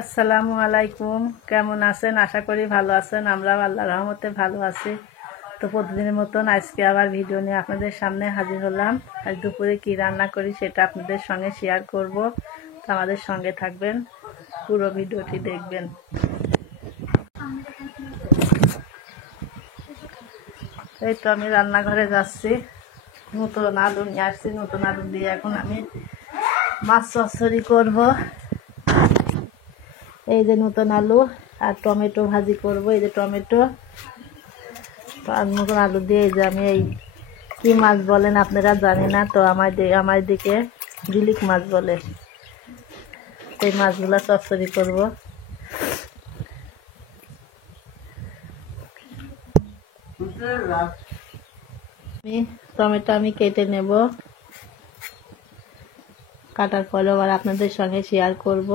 আসসালামু আলাইকুম। কেমন আছেন? আশা করি ভালো আছেন। আমরাও আল্লাহর রহমতে ভালো আছি। তো প্রতিদিনের মতন আজকে আবার ভিডিও নিয়ে আপনাদের সামনে হাজির হলাম। আজ দুপুরে কি রান্না করি সেটা আপনাদের সঙ্গে শেয়ার করব। তো আমাদের সঙ্গে থাকবেন, পুরো ভিডিওটি দেখবেন। এই তো আমি রান্নাঘরে যাচ্ছি, নতুন আলু নিয়ে আসছি। নতুন আলু দিয়ে এখন আমি মাছ চচ্চড়ি করব। এই যে নতুন আলু আর টমেটো ভাজি করব। এই যে টমেটো আর নতুন আলু দিয়ে, এই যে আমি এই কি মাছ বলেন আপনারা জানি না, তো আমার দিকে ঝিলিক মাছ বলে। এই মাছগুলো চচ্চড়ি করব। টমেটো আমি কেটে নেব, কাটার পরে আবার আপনাদের সঙ্গে শেয়ার করব।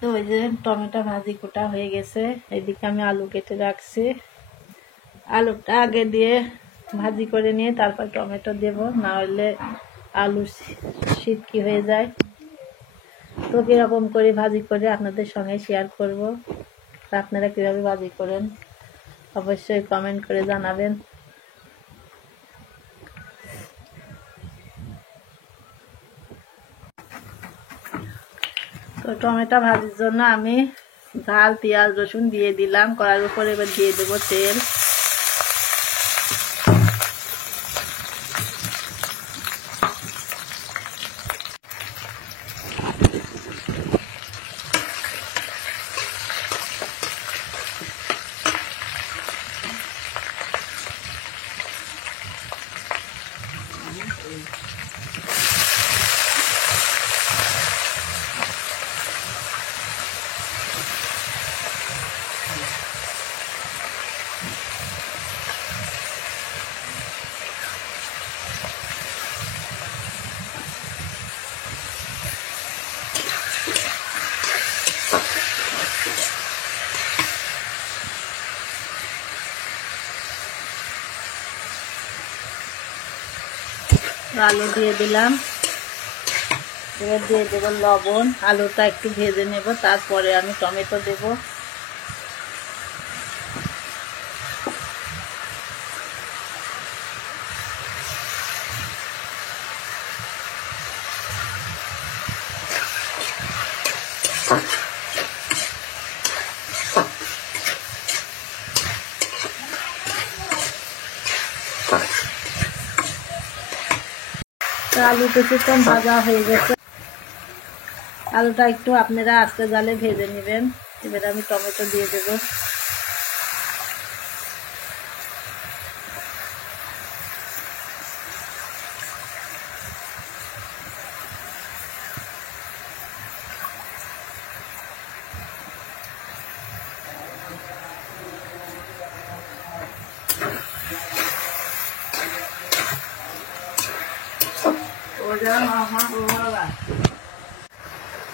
তো ওই যে টমেটো ভাজি কোটা হয়ে গেছে, এদিকে আমি আলু কেটে রাখছি। আলুটা আগে দিয়ে ভাজি করে নিয়ে তারপর টমেটো দেব, না হলে আলু সিটকি হয়ে যায়। তো কীরকম করে ভাজি করে আপনাদের সঙ্গে শেয়ার করব। আপনারা কীভাবে ভাজি করেন অবশ্যই কমেন্ট করে জানাবেন। তো টমেটো ভাজির জন্য আমি ঝাল পেঁয়াজ রসুন দিয়ে দিলাম কড়াইয়ের উপর। এবার দিয়ে দেবো তেল। আলু দিয়ে দিলাম, এবার দিয়ে দেবো লবণ। আলুটা একটু ভেজে নেব, তারপরে আমি টমেটো দেব। আলু কিছুক্ষণ ভাজা হয়ে গেছে, আলুটা একটু আপনারা আস্তে জালে ভেজে নেবেন। এবার আমি টমেটো দিয়ে দেব।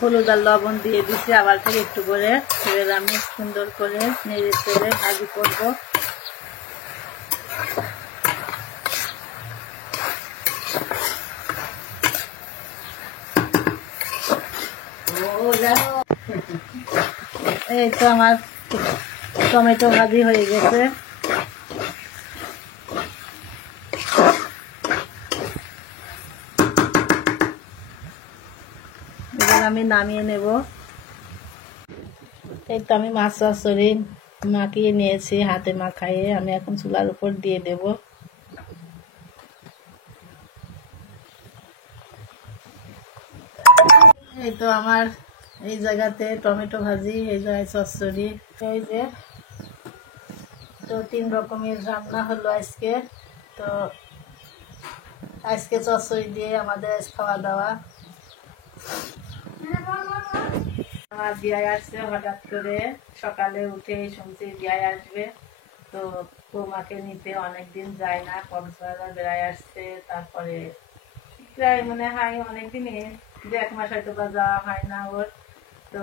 হলুদ আর লবণ দিয়ে দিচ্ছি, আবার থেকে একটু করে। এবার আমি সুন্দর করে নেড়ে চেড়ে ভাজি করব। এই তো আমার টমেটো ভাজি হয়ে গেছে। এবার আমি নামিয়ে নেব। এই তো আমি মাছ চচ্চড়ি মাখিয়ে নিয়েছি, হাতে মাখাইয়ে আমি এখন চুলার উপর দিয়ে দেব। এই তো আমার এই জায়গাতে টমেটো ভাজি, এই জায়গায় চচ্চড়ি। এই যে তো 3 রকমের রান্না হলো আজকে। তো আজকে চচ্চড়ি দিয়ে আমাদের আজ খাওয়া দাওয়া। আমার বিয়ায় আসছে হঠাৎ করে, সকালে উঠে শুনছি বিয়ায় আসবে। তো বৌমাকে নিতে অনেকদিন যায় না, কক্সবাজার বেড়ায় আসছে। তারপরে প্রায় মনে হয় অনেকদিনই, 1 মাস হয়তো বা যাওয়া হয় না ওর। তো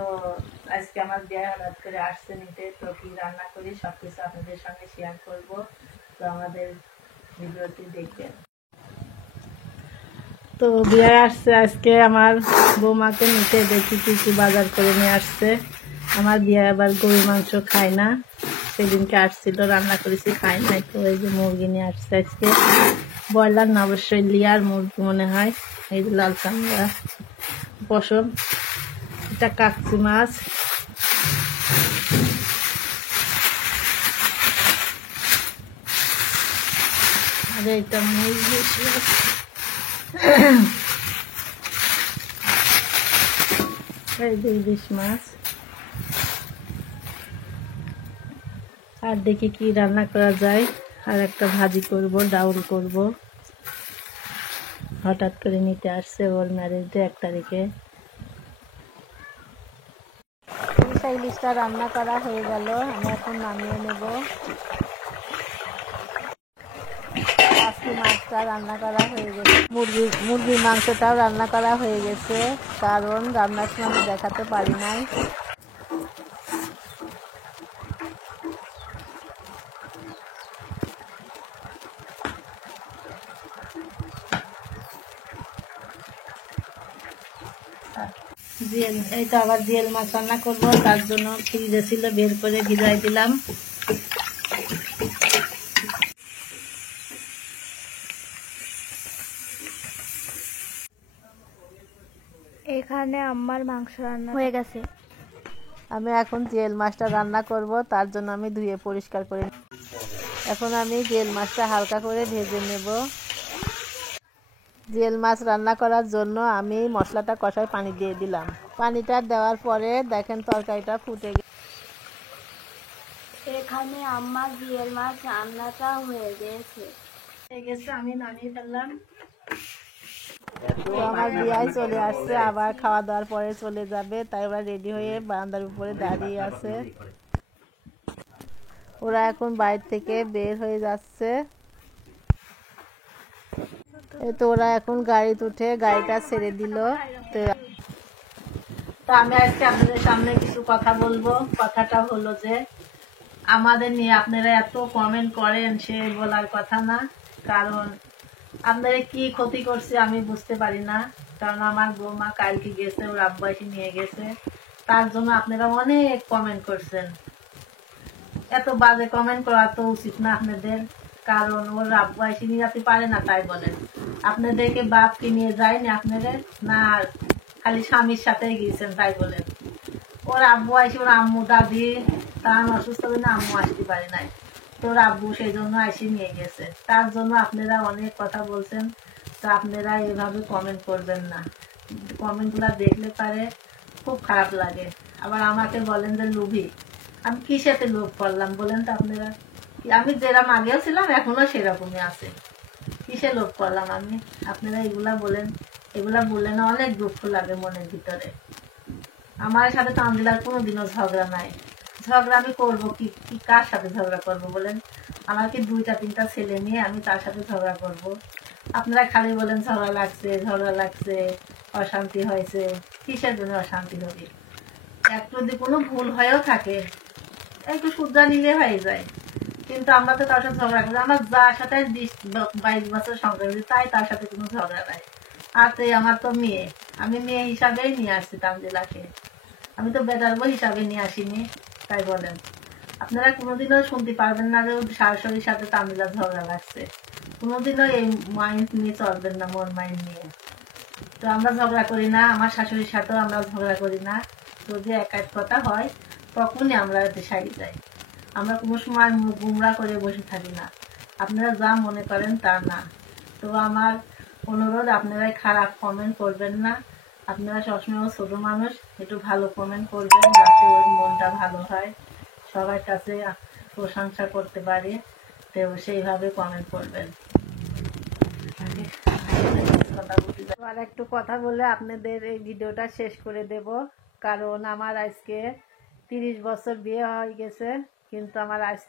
আজকে আমার বিয়ে হঠাৎ করে আসছে নিতে। তো কি রান্না করি সবকিছু আপনাদের সঙ্গে শেয়ার করব। তো আমাদের ভিডিওটি দেখবেন। তো বিয়ে আসছে আজকে আমার বৌমাকে নিতে, দেখি কি কি বাজার করে নিয়ে আসছে। আমার বিয়ে আবার গরুর মাংস খায় না, সেদিনকে আসছিল রান্না করেছি, খায় নাই। তো এই যে মুরগি নিয়ে আসছে আজকে, ব্রয়লার না অবশ্যই লিয়ার মুরগি মনে হয়। এই যে লাল কামড়া পশম, এটা কাকচি মাছ, আর এটা মুরগি এই যে ইলিশ মাছ। আর দেখি কি রান্না করা যায়। আর একটা ভাজি করব, ডাউল করব। হঠাৎ করে নিতে আসছে, ওর ম্যারেজ ডে 1 তারিখে। ইলিশটা রান্না করা হয়ে গেল, আমি এখন নামিয়ে নেব। আজকে মাছটা রান্না করা হয়ে গেছে, মুরগির মাংসটাও রান্না করা হয়ে গেছে, কারণ রান্নার সময় আমি দেখাতে পারি নাই। এই তো আবার জিয়েল মাছ রান্না করবো, তার জন্য ফ্রিজে ছিল, বের করে ভিজাই দিলাম। এখানে আমার মাংস রান্না হয়ে গেছে। আমি এখন জিয়েল মাছটা রান্না করব, তার জন্য আমি ধুয়ে পরিষ্কার করে এখন আমি জিয়েল মাছটা হালকা করে ভেজে নেব। জিয়েল মাছ রান্না করার জন্য আমি মশলাটা কষায় পানি দিয়ে দিলাম। পানিটা দেওয়ার পরে দেখেন তরকারিটা ফুটে এখানে আমার জিয়েল মাছ রান্নাটা হয়ে গেছে। আমি নামিয়ে ফেললাম। তো আমার বিয়ায় চলে আসছে, আবার খাওয়া দাওয়ার পরে চলে যাবে, তাই ওরা রেডি হয়ে বারান্দার উপরে দাঁড়িয়ে আছে। ওরা এখন বাইরে থেকে বের হয়ে যাচ্ছে। তো ওরা এখন গাড়িতে উঠে গাড়িটা ছেড়ে দিল। তো আমি আজকে আপনাদের সামনে কিছু কথা বলবো। কথাটা হলো যে আমাদের নিয়ে আপনারা এত কমেন্ট করেন, সে বলার কথা না। কারণ আপনারা কি ক্ষতি করছে আমি বুঝতে পারি না। কারণ আমার বৌমা কালকে গেছে, ওর আব্বা এসে নিয়ে গেছে, তার জন্য আপনারা অনেক কমেন্ট করছেন। এত বাজে কমেন্ট করা তো উচিত না আপনাদের। কারণ ওর আব্বা এসে নিয়ে যেতে পারে না তাই বলেন। আপনাদেরকে বাপকে নিয়ে যায়নি আপনারা, না খালি স্বামীর সাথে গিয়েছেন তাই বলেন। ওর আব্বু আসে, ওর আম্মু দাদি তার অসুস্থ জন্য আম্মু আসতে পারে নাই, তোর আব্বু সেই জন্য এসে নিয়ে গেছে। তার জন্য আপনারা অনেক কথা বলছেন। তো আপনারা এভাবে কমেন্ট করবেন না। কমেন্টগুলো দেখলে পারে খুব খারাপ লাগে। আবার আমাকে বলেন যে লোভী। আমি কিসেতে লোভ করলাম বলেন তো আপনারা? আমি যেরকম আগেও ছিলাম এখনো সেরকমই আছে, কিসে লোভ করলাম আমি? আপনারা এগুলা বলেন, এগুলা বললে না অনেক দুঃখ লাগে মনের ভিতরে। আমার সাথে তানজিলার কোনোদিনও ঝগড়া নাই। ঝগড়া আমি করবো কি? কার সাথে ঝগড়া করবো বলেন? আমার কি 2টা 3টা ছেলে নিয়ে আমি তার সাথে ঝগড়া করব? আপনারা খালি বলেন ঝগড়া লাগছে, অশান্তি হয়েছে। কিসের জন্য অশান্তি হবে? একটু যদি কোনো ভুল হয়েও থাকে একটু শুদ্ধা নিলে হয়ে যায়। কিন্তু আমরা তো তার সাথে ঝগড়া করি। আমার যার সাথে 20-22 বছর সংসার করি তাই তার সাথে কোনো ঝগড়া নাই। আর তাই আমার তো মেয়ে, আমি মেয়ে হিসাবেই নিয়ে আসছি তানজিলাকে, আমি তো বেটার বউ হিসাবে নিয়ে আসিনি। তাই বলেন, আপনারা কোনোদিনও শুনতে পারবেন না যে শাশুড়ির সাথে তানজিলার ঝগড়া লাগছে। কোনোদিনও এই মাইন্ড নিয়ে চলবেন না, মন মাইন্ড নিয়ে। তো আমরা ঝগড়া করি না, আমার শাশুড়ির সাথেও আমরা ঝগড়া করি না। যদি এক কথা হয় তখনই আমরা সারি যাই। আমরা কোনো সময় মুখ গুমরা করে বসে থাকি না। আপনারা যা মনে করেন তা না। তো আমার অনুরোধ, আপনারা খারাপ কমেন্ট করবেন না। আপনারা সবসময় ছোট মানুষ, একটু ভালো কমেন্ট করবেন যাতে ওর মনটা ভালো হয়, সবার কাছে প্রশংসা করতে পারে। তো সেইভাবে কমেন্ট করবেন। আর একটু কথা বলে আপনাদের এই ভিডিওটা শেষ করে দেব। কারণ আমার আজকে 30 বছর বিয়ে হয়ে গেছে, কিন্তু আমার আজ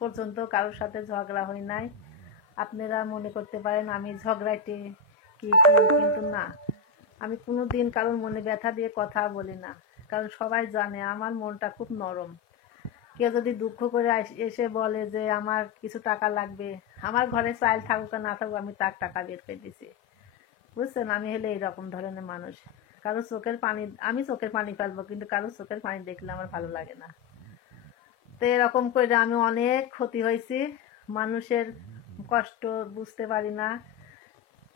পর্যন্ত কারোর সাথে ঝগড়া হয় নাই। আপনারা মনে করতে পারেন আমি ঝগড়াটে কি, কিন্তু না, আমি কোনো দিন কারোর মনে ব্যথা দিয়ে কথা বলি না। কারণ সবাই জানে আমার মনটা খুব নরম। কেউ যদি দুঃখ করে এসে বলে যে আমার কিছু টাকা লাগবে, আমার ঘরে চাল থাকুক আর না থাকুক আমি তার টাকা বের করে দিছি। বুঝছেন, আমি হলে এইরকম ধরনের মানুষ। কারো চোখের পানি, আমি চোখের পানি ফেলবো, কিন্তু কারো চোখের পানি দেখলে আমার ভালো লাগে না। তো এরকম করে আমি অনেক ক্ষতি হয়েছি, মানুষের কষ্ট বুঝতে পারি না,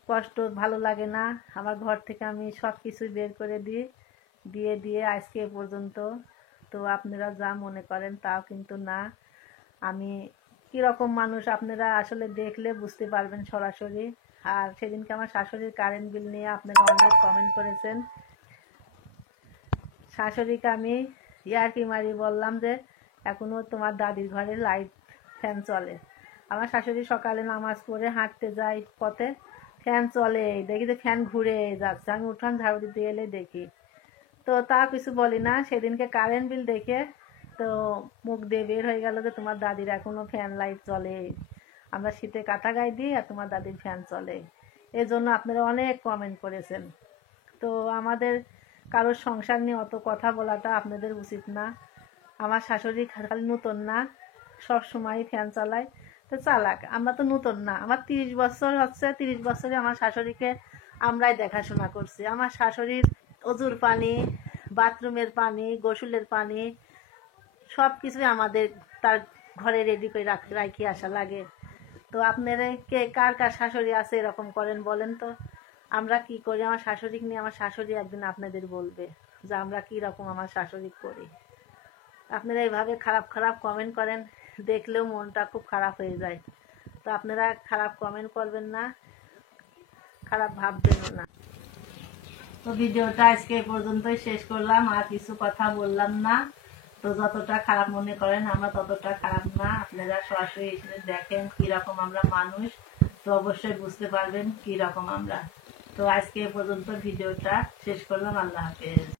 কষ্ট ভালো লাগে না। আমার ঘর থেকে আমি সব কিছু বের করে দিই, দিয়ে দিয়ে আজকে এ পর্যন্ত। তো আপনারা যা মনে করেন তাও কিন্তু না। আমি কীরকম মানুষ আপনারা আসলে দেখলে বুঝতে পারবেন সরাসরি। আর সেদিনকে আমার শাশুড়ির কারেন্ট বিল নিয়ে আপনারা অনেক কমেন্ট করেছেন। শাশুড়িকে আমি ইয়ার্কি মারি বললাম যে এখনো তোমার দাদির ঘরে লাইট ফ্যান চলে। আমার শাশুড়ি সকালে নামাজ পড়ে হাঁটতে যায় পথে, ফ্যান চলে, দেখি যে ফ্যান ঘুরে যাচ্ছে। আমি উঠান ঝাড়ু দিতে গেলে দেখি, তো তা কিছু বলি না। সেদিনকে কারেন্ট বিল দেখে তো মুখ দিয়ে বের হয়ে গেল যে তোমার দাদির এখনো ফ্যান লাইট চলে, আমরা শীতে কাঁথা গায়ে দিই আর তোমার দাদির ফ্যান চলে। এজন্য আপনারা অনেক কমেন্ট করেছেন। তো আমাদের কারোর সংসার নিয়ে অত কথা বলাটা আপনাদের উচিত না। আমার শাশুড়ি খালি নতুন না, সব সময় ফ্যান চালায়, তো চালাক, আমরা তো নতুন না। আমার 30 বছর হচ্ছে, 30 বছরে আমার শাশুড়িকে আমরাই দেখাশোনা করছি। আমার শাশুড়ির অজুর পানি, বাথরুমের পানি, গোসলের পানি সব কিছুই আমাদের তার ঘরে রেডি করে রাখি আসা লাগে। তো আপনারা কে কার কার শাশুড়ি আছে এরকম করেন বলেন তো। আমরা কি করি আমার শাশুড়িকে নিয়ে, আমার শাশুড়ি একদিন আপনাদের বলবে যে আমরা কি রকম আমার শাশুড়ি করি। আপনারা এইভাবে খারাপ খারাপ কমেন্ট করেন, দেখলেও মনটা খুব খারাপ হয়ে যায়। তো আপনারা খারাপ কমেন্ট করবেন না, খারাপ ভাববেনও না। তো ভিডিওটা আজকে এই পর্যন্তই শেষ করলাম, আর কিছু কথা বললাম না। তো যতটা খারাপ মনে করেন আমরা ততটা খারাপ না। আপনারা সরাসরি এসে দেখেন কিরকম আমরা মানুষ, তো অবশ্যই বুঝতে পারবেন কিরকম আমরা। তো আজকে এ পর্যন্ত ভিডিওটা শেষ করলাম। আল্লাহ হাফেজ।